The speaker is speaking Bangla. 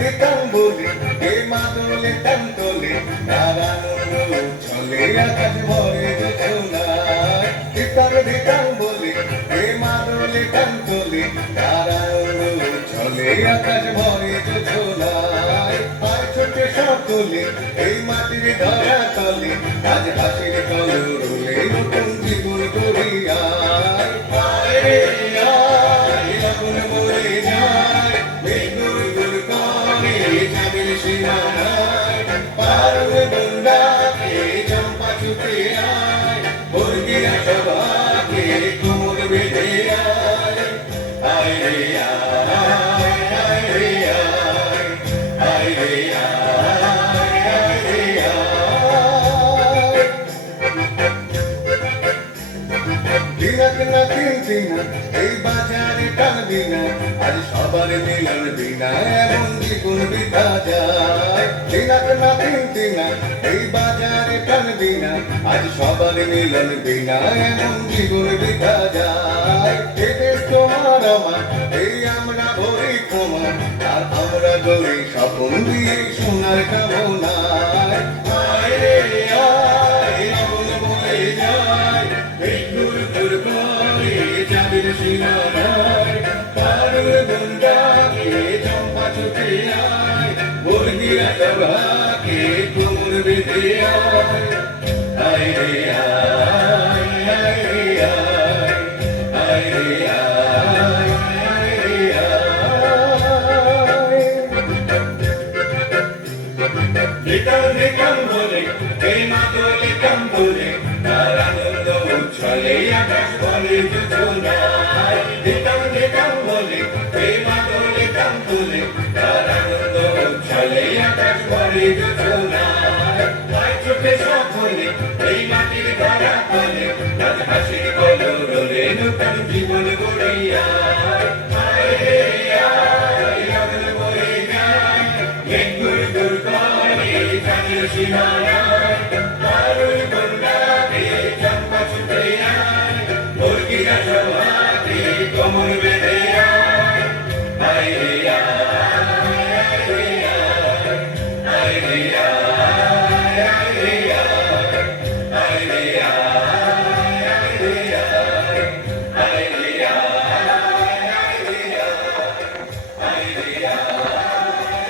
ধিতাং বলে কে মাদলে টান তোলে তার আনন্দ উচ্ছলে আকাশ ভরে যোছনায়। ধিতাং বলে কে মাদলে টান তোলে তার আনন্দ উচ্ছলে আকাশ ভরে যোছনায়। পায় ছোটে সকলে এই মাটির ধরা তলে আজ হাসির কলরলে নতুন জীবন করিয়ায়। আয় রে আয় আগুন মরে যায় বেগুর গুর করে যাবির সীমানায়। পারবে বন্দাকে চম্পা ছুটে আয় বর্গিয়া সভাকে কোমর বেঁধে আয়। আয় রে আয় আয় রে আয় আয় রে আয় আয় রে আয়। দিনাক না কিনতি না এই বাজারে টানবি না আজ সবার মিলন বিনা এমন জীবন বৃথা যায়। দিনাক না কিনতি না এই বাজারে টানবি না আজ সবার মিলন বিনা এমন জীবন বৃথা যায়। এ দেশ তোমার আমার এই আমরা ভরি ক্ষমা আর আমরা গড়ি স্বপ্ন দিয়ে সোনার কামনায়। আয় রে আয় আগুন বলে যায় বেগুর গুর করে যাবির সীমানায়। পারবে বন্দাকে চম্পা ছুটে আয় বর্গিয়া সভাকে কোমর বেঁধে আয়। আয় রে আয় আয় রে আয় আয় রে আয় আয় রে আয়। ধিতাং বলে এই মাদলে টান তোলে তার আনন্দ উচ্ছলে আকাশ ভরে যোছনায়। ধিতাং বলে এই মাদলে টান তোলে তার আনন্দ উচ্ছলে আকাশ ভরে যোছনায়। পায় ছোটে সকলে এই মাটির ধরা তলে আজ হাসির কলরলে নতুন জীবন গড়িয়ায়। আয় রে আয় আগুন বলে যায় বেগুর গুর করে যাবির সীমানায়। পারবে বন্দাকে চম্পা ছুটে আয় বর্গিয়া সভাকে কোমর বেঁধে আয়। আয় রে আয় আয় রে আয় আয় রে আয়।